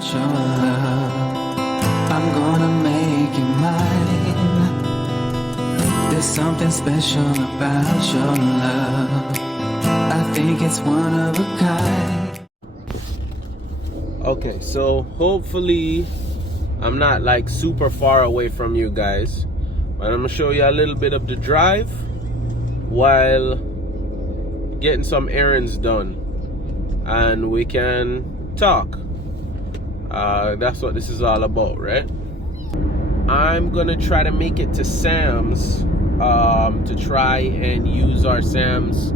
Your love, I'm gonna make you mine. There's something special about your love. I think it's one of a kind. Okay, so hopefully I'm not like super far away from you guys, but I'm gonna show you a little bit of the drive while getting some errands done, and we can talk. That's what this is all about, right? I'm gonna try to make it to Sam's to try and use our Sam's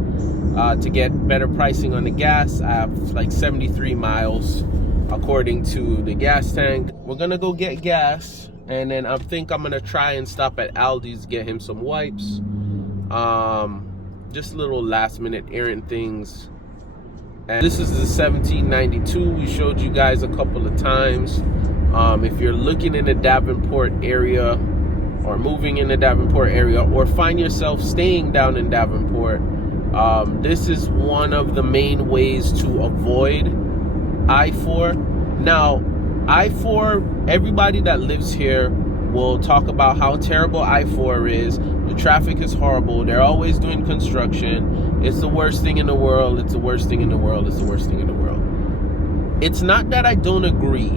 to get better pricing on the gas. I have like 73 miles according to the gas tank. We're gonna go get gas, and then I think I'm gonna try and stop at Aldi's, get him some wipes. Just little last minute errand things. And this is the 1792 we showed you guys a couple of times. If you're looking in the Davenport area or moving in the Davenport area, or find yourself staying down in Davenport, this is one of the main ways to avoid I-4. Now, I-4, everybody that lives here will talk about how terrible I-4 is. The traffic is horrible. They're always doing construction. It's the worst thing in the world. It's the worst thing in the world. It's the worst thing in the world. It's not that I don't agree,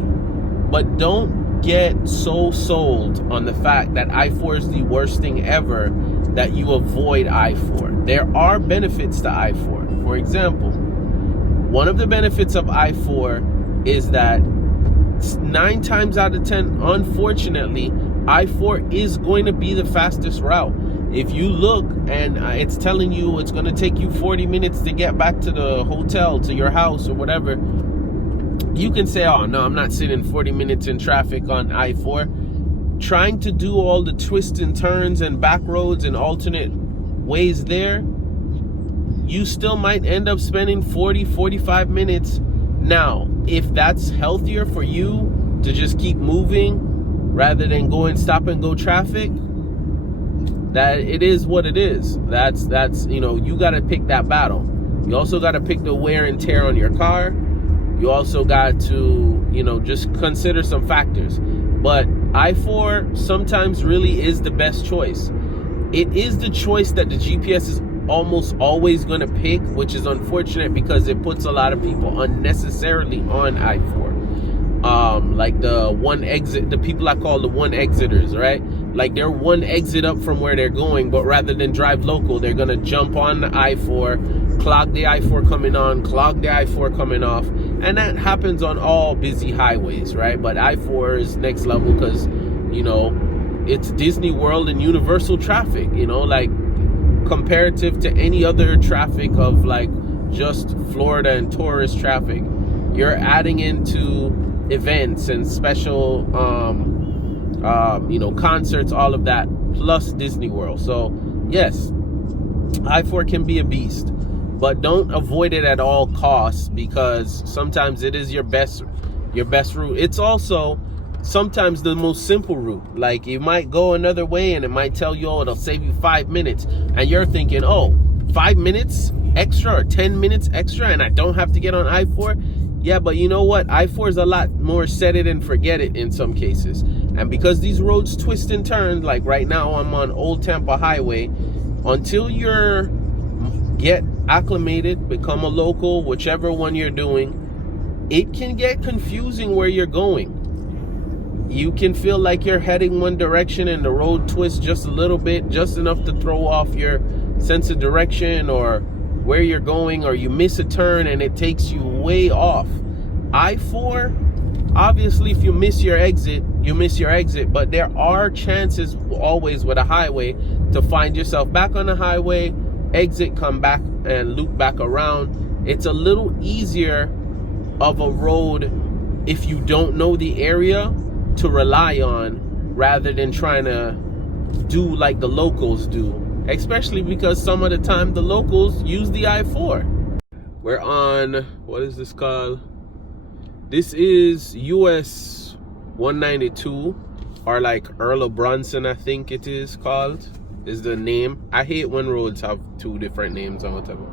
but don't get so sold on the fact that I-4 is the worst thing ever that you avoid I-4. There are benefits to I-4. For example, one of the benefits of I-4 is that 9 times out of 10, unfortunately, I-4 is going to be the fastest route. If you look and it's telling you it's going to take you 40 minutes to get back to the hotel, to your house or whatever, you can say, oh no, I'm not sitting 40 minutes in traffic on I-4. Trying to do all the twists and turns and back roads and alternate ways there, you still might end up spending 40-45 minutes. Now, if that's healthier for you to just keep moving rather than go and stop and go traffic, that it is what it is. That's you know, you got to pick that battle. You also got to pick the wear and tear on your car. You also got to, you know, just consider some factors. But I-4 sometimes really is the best choice. It is the choice that the GPS is almost always going to pick, which is unfortunate because it puts a lot of people unnecessarily on I-4. Like the one exit, the people I call the one exiters, right? Like they're one exit up from where they're going, but rather than drive local, they're going to jump on the I-4, clog the I-4 coming on, clog the I-4 coming off. And that happens on all busy highways, right? But I-4 is next level because, you know, it's Disney World and universal traffic, you know, like comparative to any other traffic of like just Florida and tourist traffic. You're adding into events and special, you know, concerts, all of that, plus Disney World. So yes, I-4 can be a beast, but don't avoid it at all costs, because sometimes it is your best route. It's also sometimes the most simple route. Like you might go another way and it might tell you, oh, it'll save you 5 minutes, and you're thinking, oh, 5 minutes extra or 10 minutes extra and I don't have to get on I-4. Yeah, but you know what? I-4 is a lot more set it and forget it in some cases. And because these roads twist and turn, like right now I'm on Old Tampa Highway, until you're get acclimated, become a local, whichever one you're doing, it can get confusing where you're going. You can feel like you're heading one direction and the road twists just a little bit, just enough to throw off your sense of direction or where you're going, or you miss a turn and it takes you way off. I-4, obviously if you miss your exit, you miss your exit, but there are chances always with a highway to find yourself back on the highway, exit, come back and loop back around. It's a little easier of a road if you don't know the area to rely on, rather than trying to do like the locals do, especially because some of the time the locals use the I-4. We're on, what is this called? This is US 192, or like Earl of Bronson, I think it is called, is the name. I hate when roads have two different names or whatever.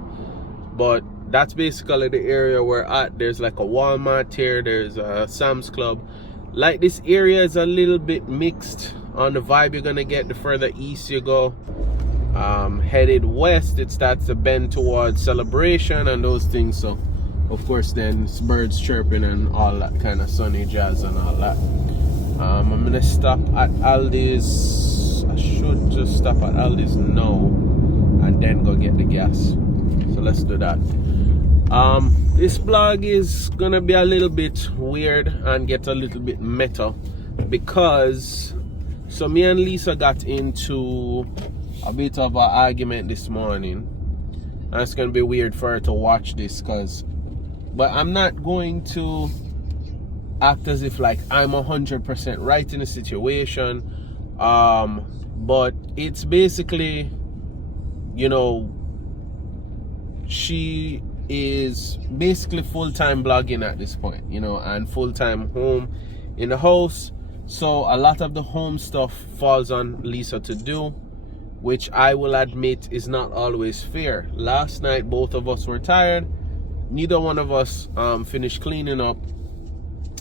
But that's basically the area we're at. There's like a Walmart here, there's a Sam's Club. Like, this area is a little bit mixed on the vibe you're gonna get the further east you go. Headed west, it starts to bend towards Celebration and those things. So of course then it's birds chirping and all that kind of sunny jazz and all that. I'm gonna stop at Aldi's. I should just stop at Aldi's now and then go get the gas. So let's do that. This vlog is gonna be a little bit weird and get a little bit meta, because so me and Lisa got into a bit of an argument this morning, and it's gonna be weird for her to watch this, but I'm not going to act as if like I'm 100% right in the situation, but it's basically, you know, she is basically full-time blogging at this point, you know, and full-time home in the house. So a lot of the home stuff falls on Lisa to do, which I will admit is not always fair. Last night both of us were tired, neither one of us finished cleaning up,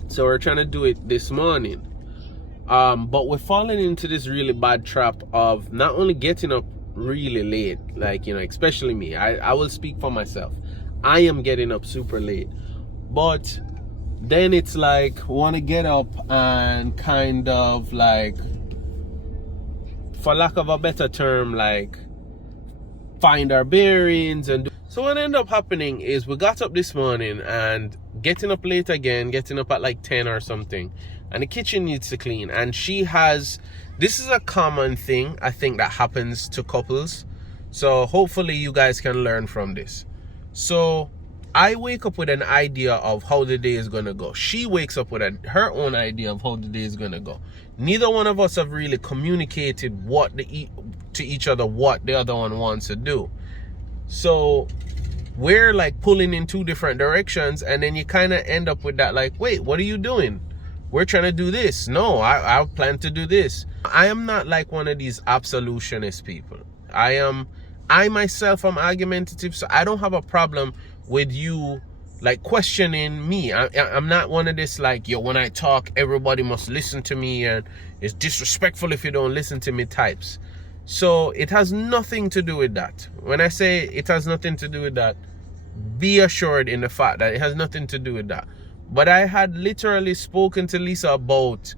so we're trying to do it this morning. But we're falling into this really bad trap of not only getting up really late, like, you know, especially me, I will speak for myself, I am getting up super late, but then it's like want to get up and kind of like, for lack of a better term, like find our bearings and do. So what ended up happening is we got up this morning and getting up late again, getting up at like 10 or something, and the kitchen needs to clean. And she has, this is a common thing I think that happens to couples, so hopefully you guys can learn from this. So I wake up with an idea of how the day is gonna go. She wakes up with her own idea of how the day is gonna go. Neither one of us have really communicated to each other what the other one wants to do. So we're like pulling in two different directions, and then you kind of end up with that like, wait, what are you doing? We're trying to do this. No, I plan to do this. I am not like one of these absolutionist people. I myself am argumentative, so I don't have a problem with you like questioning me. I'm not one of this like, yo, when I talk everybody must listen to me and it's disrespectful if you don't listen to me types. So it has nothing to do with that. When I say it has nothing to do with that, be assured in the fact that it has nothing to do with that. But I had literally spoken to Lisa about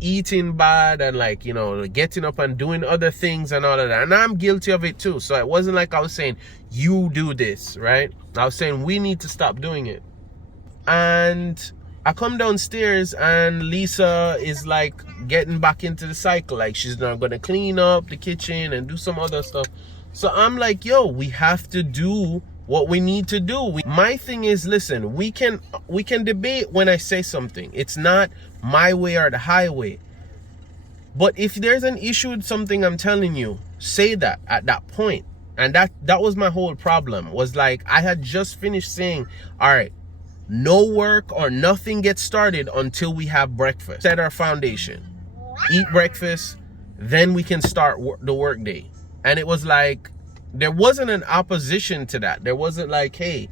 eating bad and like, you know, getting up and doing other things and all of that, and I'm guilty of it too. So it wasn't like I was saying you do this, right? I was saying we need to stop doing it. And I come downstairs and Lisa is like getting back into the cycle, like she's not gonna clean up the kitchen and do some other stuff. So I'm like, yo, we have to do what we need to do. My thing is, listen, we can debate when I say something. It's not my way or the highway. But if there's an issue with something I'm telling you, say that at that point. And that was my whole problem, was like I had just finished saying, all right, no work or nothing gets started until we have breakfast. Set our foundation, eat breakfast, then we can start the work day. And it was like, there wasn't an opposition to that. There wasn't like, hey,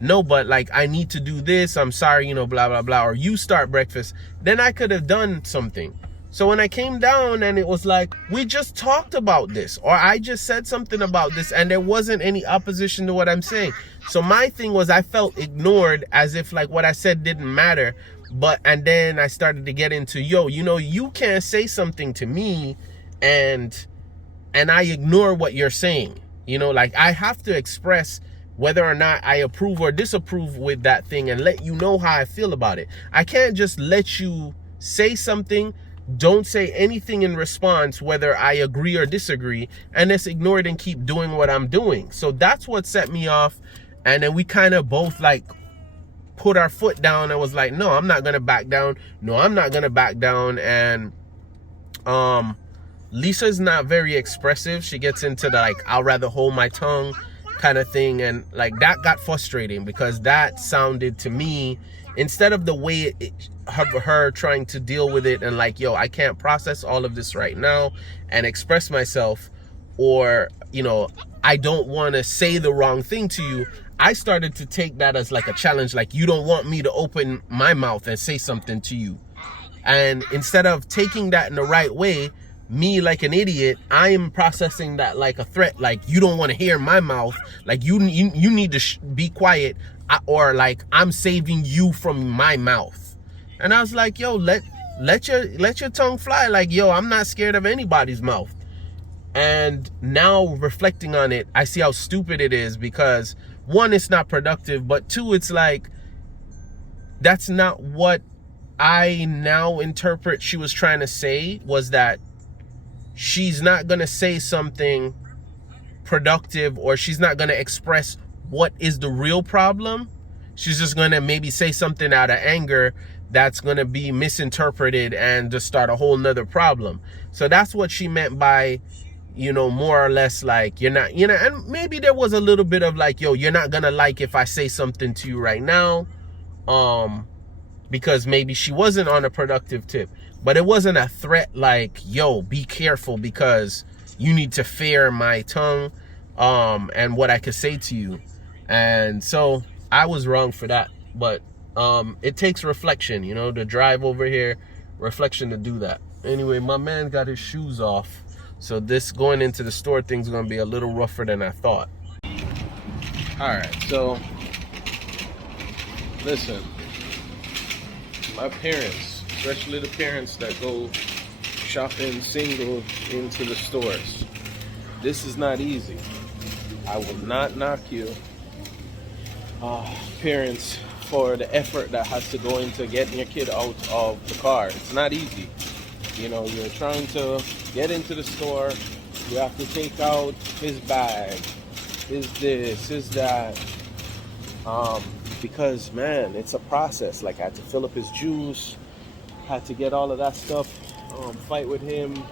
no, but like I need to do this, I'm sorry, you know, blah, blah, blah, or you start breakfast. Then I could have done something. So when I came down and it was like, we just talked about this, or I just said something about this, and there wasn't any opposition to what I'm saying. So my thing was, I felt ignored, as if like what I said didn't matter. And then I started to get into, yo, you know, you can't say something to me and I ignore what you're saying. You know, like I have to express whether or not I approve or disapprove with that thing and let you know how I feel about it. I can't just let you say something, don't say anything in response, whether I agree or disagree, and just ignore it and keep doing what I'm doing. So that's what set me off. And then we kind of both like put our foot down and was like, no, I'm not going to back down. No, I'm not going to back down. And Lisa's not very expressive. She gets into the like, I'll rather hold my tongue kind of thing. And like that got frustrating, because that sounded to me, instead of the way her trying to deal with it and like, yo, I can't process all of this right now and express myself, or, you know, I don't want to say the wrong thing to you, I started to take that as like a challenge, like you don't want me to open my mouth and say something to you. And instead of taking that in the right way, me like an idiot, I am processing that like a threat, like you don't want to hear my mouth, like you need to be quiet, or like I'm saving you from my mouth. And I was like, yo, let your tongue fly, like, yo, I'm not scared of anybody's mouth. And now reflecting on it, I see how stupid it is, because one, it's not productive, but two, it's like that's not what I now interpret she was trying to say, was that she's not going to say something productive, or she's not going to express what is the real problem. She's just going to maybe say something out of anger that's going to be misinterpreted and just start a whole nother problem. So that's what she meant by, you know, more or less like, you're not, you know, and maybe there was a little bit of like, yo, you're not going to like if I say something to you right now. Because maybe she wasn't on a productive tip, but it wasn't a threat like, yo, be careful because you need to fear my tongue, and what I could say to you. And so I was wrong for that, but it takes reflection, you know, to drive over here, reflection to do that. Anyway, my man got his shoes off, so this going into the store thing's gonna be a little rougher than I thought. All right, so listen. My parents, especially the parents that go shopping single into the stores, this is not easy. I will not knock you, parents, for the effort that has to go into getting your kid out of the car. It's not easy. You know, you're trying to get into the store, you have to take out his bag, his this, his that. Because man, it's a process. Like I had to fill up his juice, had to get all of that stuff, fight with him,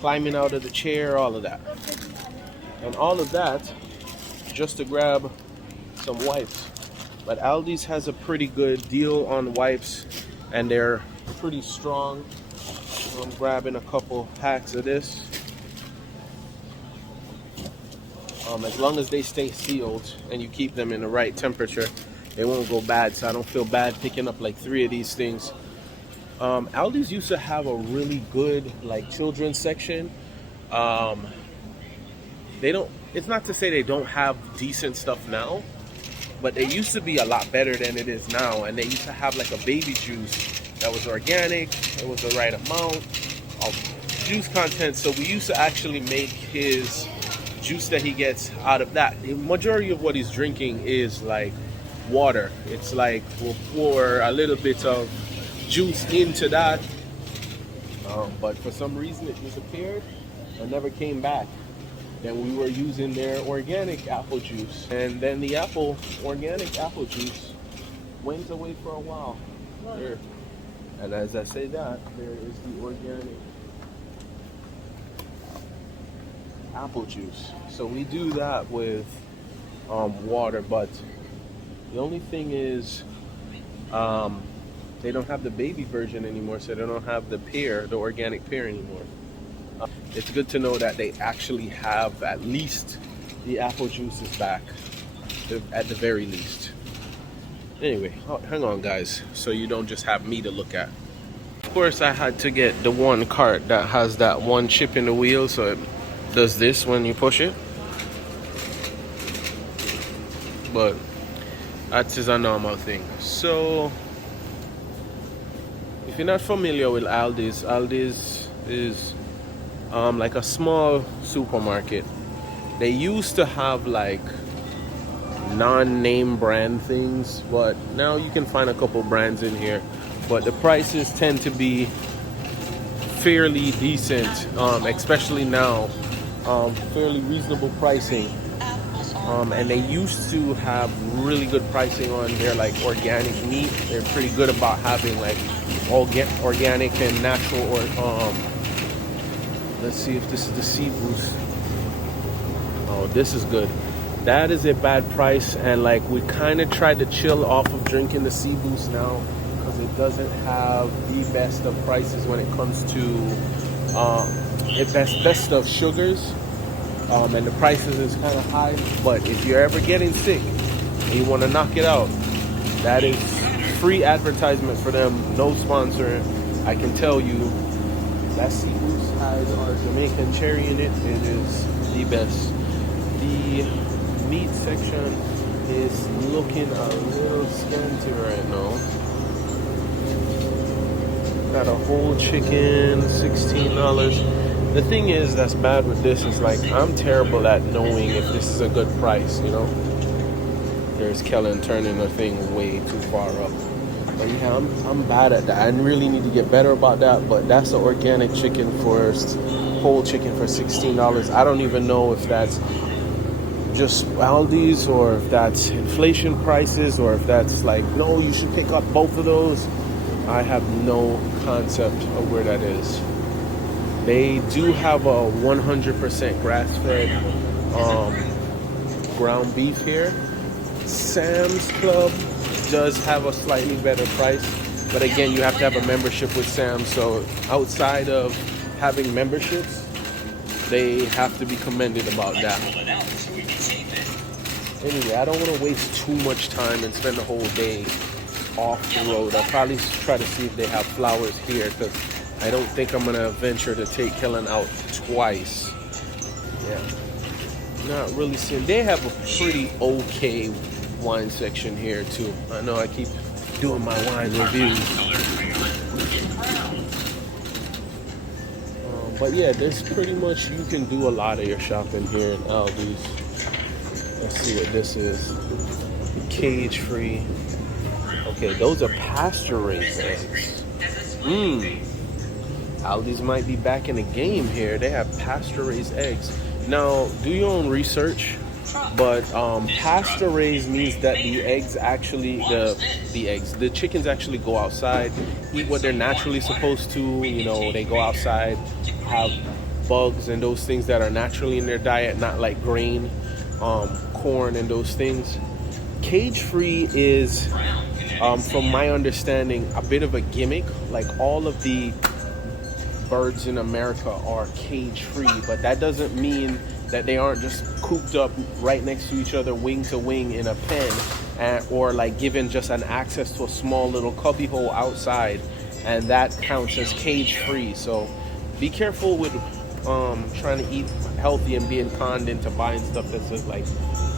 climbing out of the chair, all of that. And all of that just to grab some wipes. But Aldi's has a pretty good deal on wipes, and they're pretty strong. I'm grabbing a couple packs of this. As long as they stay sealed and you keep them in the right temperature, they won't go bad. So I don't feel bad picking up like 3 of these things. Aldi's used to have a really good like children's section. They don't, it's not to say they don't have decent stuff now, but they used to be a lot better than it is now. And they used to have like a baby juice that was organic. It was the right amount of juice content. So we used to actually make his juice that he gets out of that. The majority of what he's drinking is like water. It's like we'll pour a little bit of juice into that, but for some reason it disappeared and never came back. Then we were using their organic apple juice, and then the organic apple juice went away for a while. There. And as I say that, there is the organic apple juice. So we do that with water, but the only thing is they don't have the baby version anymore, so they don't have the pear, the organic pear anymore. It's good to know that they actually have at least the apple juices back, at the very least. Anyway, hang on guys, so you don't just have me to look at. Of course I had to get the one cart that has that one chip in the wheel, so it does this when you push it. But that is a normal thing. So if you're not familiar with Aldi's is like a small supermarket. They used to have like non-name brand things, but now you can find a couple brands in here, but the prices tend to be fairly decent, especially now, fairly reasonable pricing. And they used to have really good pricing on their like organic meat. They're pretty good about having like organic and natural, or let's see if this is the Sea Boost. Oh, this is good. That is a bad price, and like we kind of tried to chill off of drinking the Sea Boost now because it doesn't have the best of prices when it comes to best of sugars. And the prices is kind of high. But if you're ever getting sick and you want to knock it out, that is free advertisement for them, no sponsor. I can tell you, that seafood has our Jamaican cherry in it. It is the best. The meat section is looking a little scanty right now. Got a whole chicken, $16. The thing is that's bad with this is like I'm terrible at knowing if this is a good price, you know. There's Kellan turning the thing way too far up. But yeah, I'm bad at that. I really need to get better about that. But that's an organic chicken for whole chicken for $16. I don't even know if that's just Aldi's or if that's inflation prices or if that's like, no, you should pick up both of those. I have no concept of where that is. They do have a 100% grass-fed ground beef here. Sam's Club does have a slightly better price, but again, you have to have a membership with Sam's. So outside of having memberships, they have to be commended about that. Anyway, I don't want to waste too much time and spend the whole day off the road. I'll probably try to see if they have flowers here because I don't think I'm gonna venture to take Kellan out twice. Yeah, not really seeing. They have a pretty okay wine section here too. I know I keep doing my wine reviews, but yeah, there's pretty much, you can do a lot of your shopping here in Aldi's. Let's see what this is. Cage free. Okay, those are pasture-raised eggs. Aldi's might be back in the game here. They have pasture-raised eggs. Now, do your own research, but pasture-raised means that the eggs actually, the chickens actually go outside, eat what they're naturally supposed to. You know, they go outside, have bugs and those things that are naturally in their diet, not like grain, corn and those things. Cage-free is, from my understanding, a bit of a gimmick. Like all of the birds in America are cage-free, but that doesn't mean that they aren't just cooped up right next to each other, wing to wing in a pen, or like given just an access to a small little cubby hole outside, and that counts as cage-free. So be careful with trying to eat healthy and being conned into buying stuff that's just like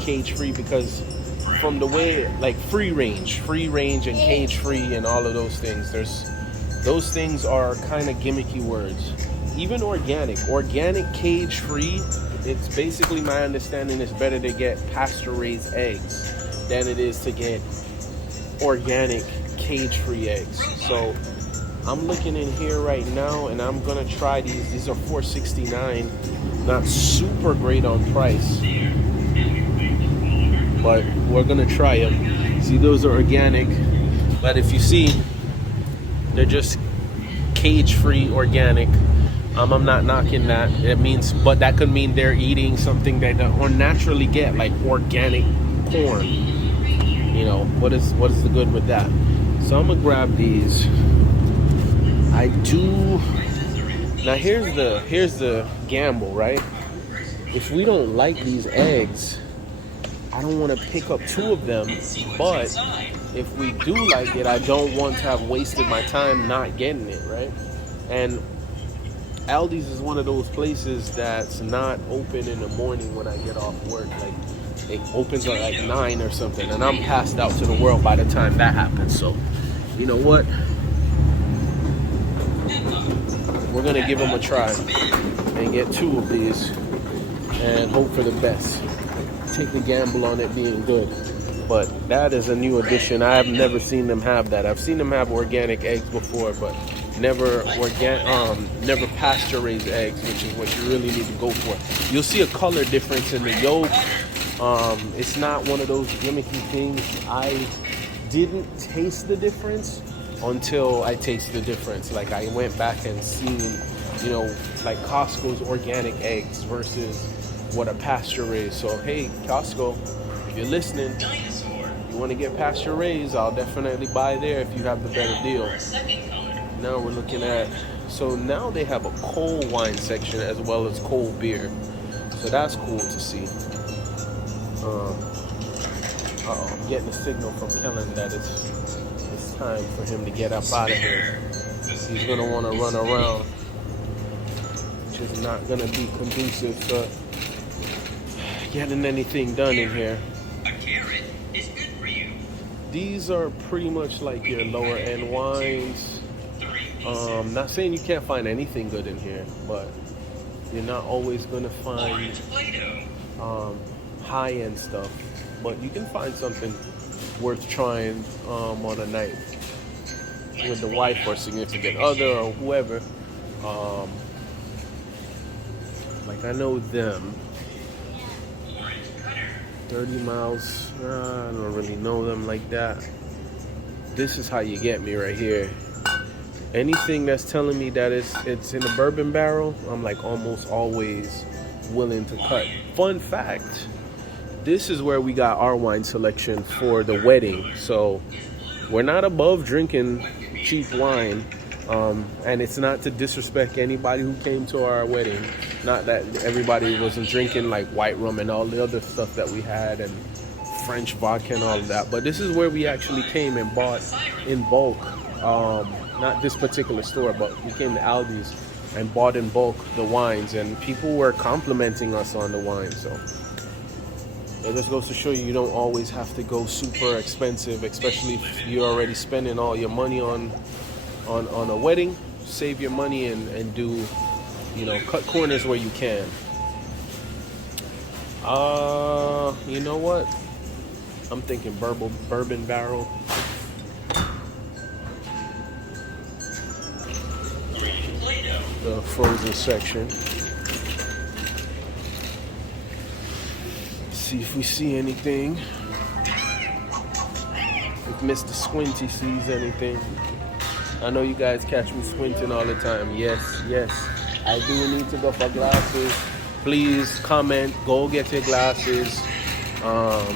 cage-free, because from the way, like free range and cage-free and all of those things, those things are kind of gimmicky words. Even organic cage-free, it's basically, my understanding, it's better to get pasture-raised eggs than it is to get organic cage-free eggs. So I'm looking in here right now and I'm gonna try these. These are $4.69, not super great on price, but we're gonna try them. See, those are organic, but if you see, they're just cage-free organic. I'm not knocking that. It means, but that could mean they're eating something they don't naturally get, like organic corn. You know, what is the good with that? So I'm gonna grab these. I do. Now here's the gamble, right? If we don't like these eggs, I don't want to pick up 2 of them, but if we do like it, I don't want to have wasted my time not getting it, right? And Aldi's is one of those places that's not open in the morning when I get off work. Like, it opens at like 9 or something, and I'm passed out to the world by the time that happens. So, you know what? We're gonna give them a try and get 2 of these and hope for the best. Take the gamble on it being good. But that is a new addition. I have never seen them have that. I've seen them have organic eggs before, but never pasture-raised eggs, which is what you really need to go for. You'll see a color difference in the yolk. It's not one of those gimmicky things. I didn't taste the difference until I tasted the difference. Like, I went back and seen, you know, like Costco's organic eggs versus what a pasture-raised. So hey, Costco, if you're listening, you want to get pasture-raised, I'll definitely buy there if you have the better deal. Now we're looking at, so now they have a cold wine section as well as cold beer. So that's cool to see. I'm getting a signal from Kellan that it's time for him to get up out of here. He's gonna want to run around, which is not gonna be conducive to getting anything done in here. A carrot is good for you. These are pretty much like your lower end wines. Not saying you can't find anything good in here, but you're not always gonna find high end stuff. But you can find something worth trying on a night with the wife or significant other or whoever. Like I know them. 30 miles, I don't really know them like that. This is how you get me right here. Anything that's telling me that it's in a bourbon barrel, I'm like almost always willing to cut. Fun fact, this is where we got our wine selection for the wedding. So we're not above drinking cheap wine. And it's not to disrespect anybody who came to our wedding. Not that everybody wasn't drinking like white rum and all the other stuff that we had and French vodka and all of that. But this is where we actually came and bought in bulk. Not this particular store, but we came to Aldi's and bought in bulk the wines. And people were complimenting us on the wine. So it just goes to show you don't always have to go super expensive, especially if you're already spending all your money on a wedding. Save your money and do, cut corners where you can. You know what? I'm thinking bourbon barrel. The frozen section. See if we see anything. If Mr. Squinty sees anything. I know you guys catch me squinting all the time. Yes, I do need to go for glasses. Please comment, go get your glasses. I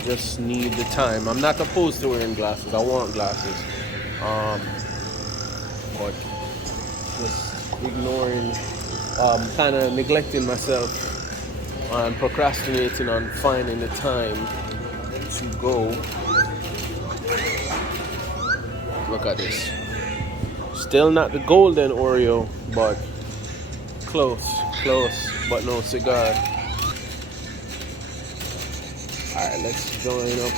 just need the time. I'm not opposed to wearing glasses. I want glasses. But just ignoring, kind of neglecting myself and procrastinating on finding the time to go. Look at this. Still not the golden Oreo, but close, but no cigar. Alright, let's join up.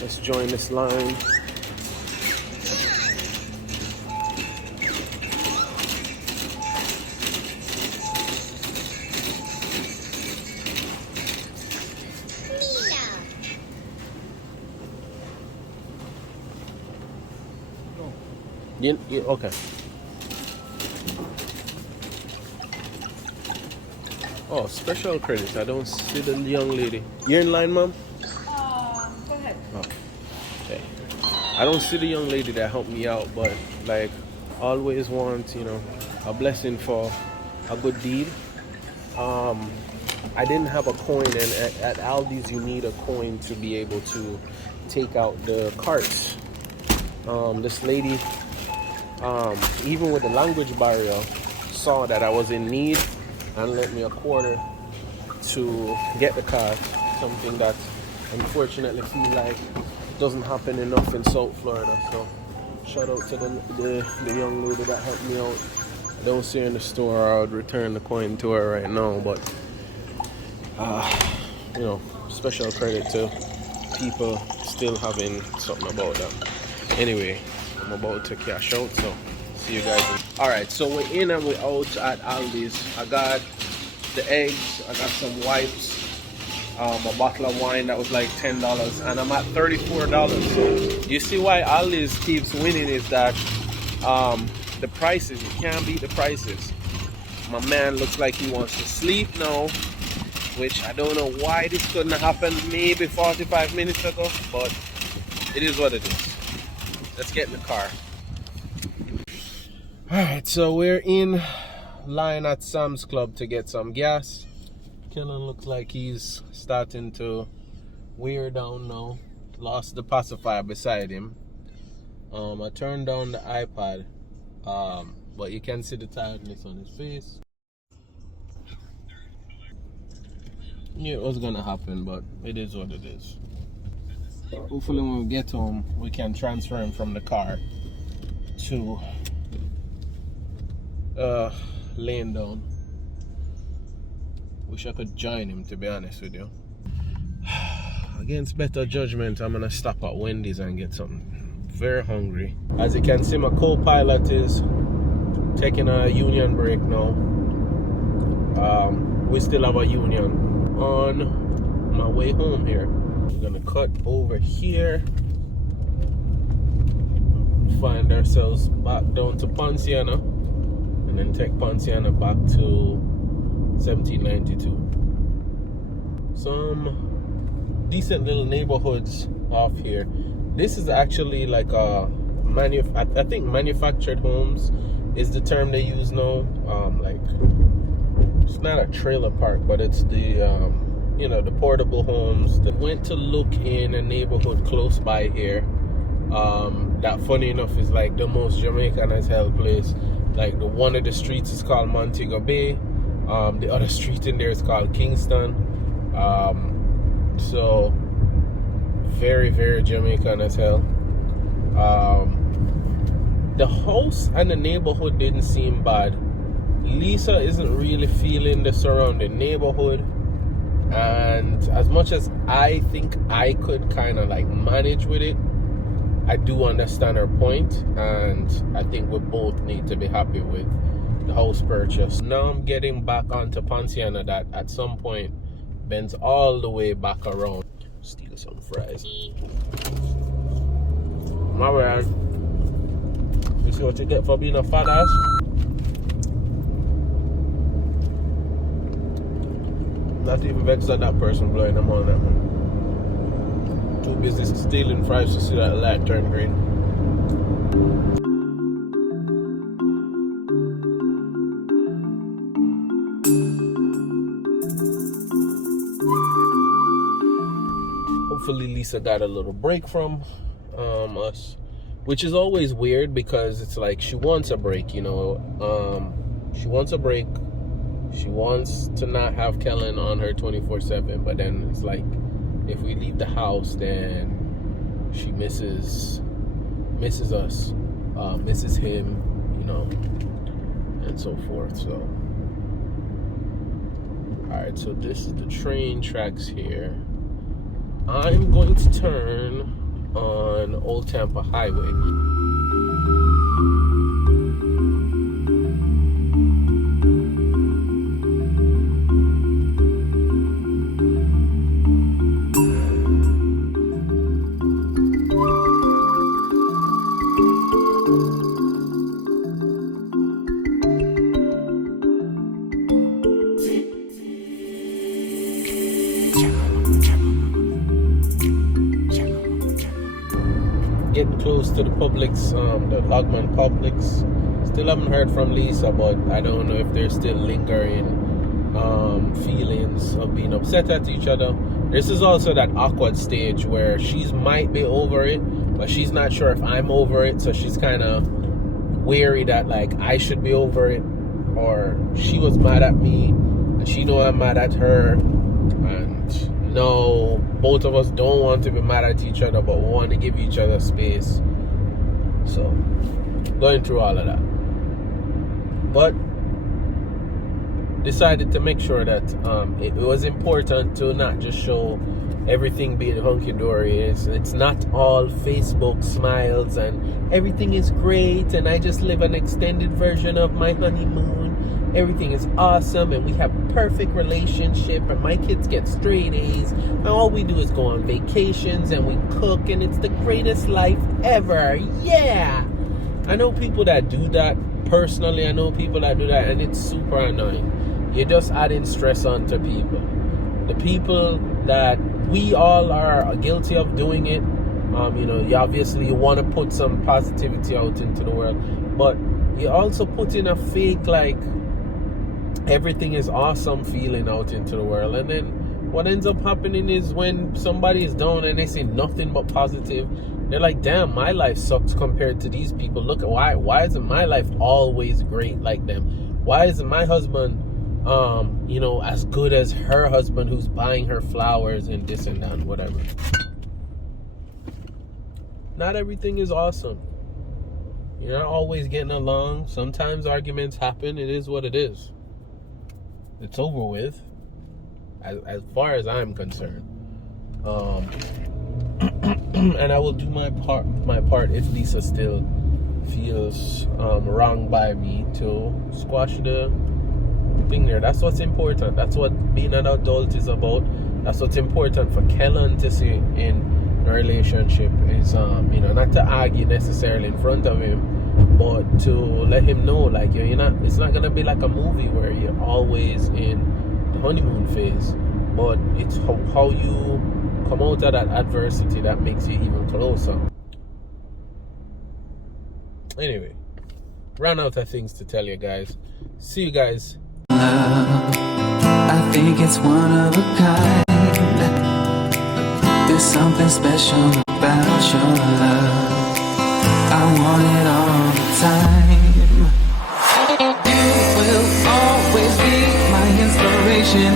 Let's join this line. Okay. Oh, special credits. I don't see the young lady. You're in line, Mom? Go ahead. Oh, okay. I don't see the young lady that helped me out, but like always want, a blessing for a good deed. I didn't have a coin, and at Aldi's you need a coin to be able to take out the carts. This lady, even with the language barrier, saw that I was in need and lent me a quarter to get the car. Something that unfortunately feel like doesn't happen enough in South Florida. So shout out to the young lady that helped me out. I don't see her in the store. I would return the coin to her right now, but special credit to people still having something about them. Anyway, I'm about to cash out, so see you guys. Alright, so we're in and we're out at Aldi's. I got the eggs, I got some wipes, a bottle of wine that was like $10, and I'm at $34. So you see why Aldi's keeps winning is that the prices, you can't beat the prices. My man looks like he wants to sleep now, which I don't know why this couldn't have happened maybe 45 minutes ago, but it is what it is. Let's get in the car. Alright, so we're in line at Sam's Club to get some gas. Kellan looks like he's starting to wear down now. Lost the pacifier beside him. I turned down the iPad, but you can see the tiredness on his face. knew it was gonna happen, but it is what it is. Hopefully when we get home, we can transfer him from the car to laying down. Wish I could join him, to be honest with you. Against better judgment, I'm gonna stop at Wendy's and get something. Very hungry. As you can see, my co-pilot is taking a union break now. We still have a union on my way home here. We're gonna cut over here, find ourselves back down to Ponciana, and then take Ponciana back to 1792. Some decent little neighborhoods off here. This is actually like a I think manufactured homes is the term they use now. Like, it's not a trailer park, but it's the you know, the portable homes. That went to look in a neighborhood close by here. That, funny enough, is like the most Jamaican as hell place. Like, one of the streets is called Montego Bay. The other street in there is called Kingston. So very, very Jamaican as hell. The house and the neighborhood didn't seem bad. Lisa isn't really feeling the surrounding neighborhood, and as much as I think I could kind of like manage with it, I do understand her point, and I think we both need to be happy with the house purchase. Now I'm getting back onto Ponciana that at some point bends all the way back around. Steal some fries. My bad. You see what you get for being a fat ass? Not even vexed at that person blowing them on that one. Too busy stealing fries to see that light turn green. Hopefully Lisa got a little break from us, which is always weird because it's like she wants a break, you know. She wants a break. She wants to not have Kellan on her 24/7, but then it's like if we leave the house, then she misses us, misses him, you know, and so forth. So, all right, so this is the train tracks here. I'm going to turn on Old Tampa Highway. Getting close to the Publix, the Logman Publix. Still haven't heard from Lisa, but I don't know if there's still lingering feelings of being upset at each other. This is also that awkward stage where she's might be over it, but she's not sure if I'm over it, so she's kind of wary that like I should be over it, or she was mad at me and she know I'm mad at her, and no, both of us don't want to be mad at each other, but we want to give each other space. So, going through all of that. But decided to make sure that it was important to not just show everything being hunky-dory. It's not all Facebook smiles and everything is great and I just live an extended version of my honeymoon. Everything is awesome and we have a perfect relationship and my kids get straight A's and all we do is go on vacations and we cook and it's the greatest life ever. Yeah! I know people that do that. Personally, I know people that do that and it's super annoying. You're just adding stress onto people. The people that we all are guilty of doing it, you know, you want to put some positivity out into the world, but you also put in a fake like everything is awesome feeling out into the world, and then what ends up happening is when somebody is down and they say nothing but positive, they're like, damn, my life sucks compared to these people. Look at why isn't my life always great like them? Why isn't my husband you know, as good as her husband who's buying her flowers and this and that and whatever. Not everything is awesome. You're not always getting along. Sometimes arguments happen. It is what it is. It's over with, as far as I'm concerned. And I will do my part if Lisa still feels wronged by me to squash the thing there. That's what's important. That's what being an adult is about. That's what's important for Kellan to see in a relationship is you know, not to argue necessarily in front of him, but to let him know, like, you're not, it's not gonna be like a movie where you're always in the honeymoon phase, but it's how you come out of that adversity that makes you even closer. Anyway, ran out of things to tell you guys. See you guys. I think it's one of a kind. There's something special about your love. I want it all the time. You will always be my inspiration.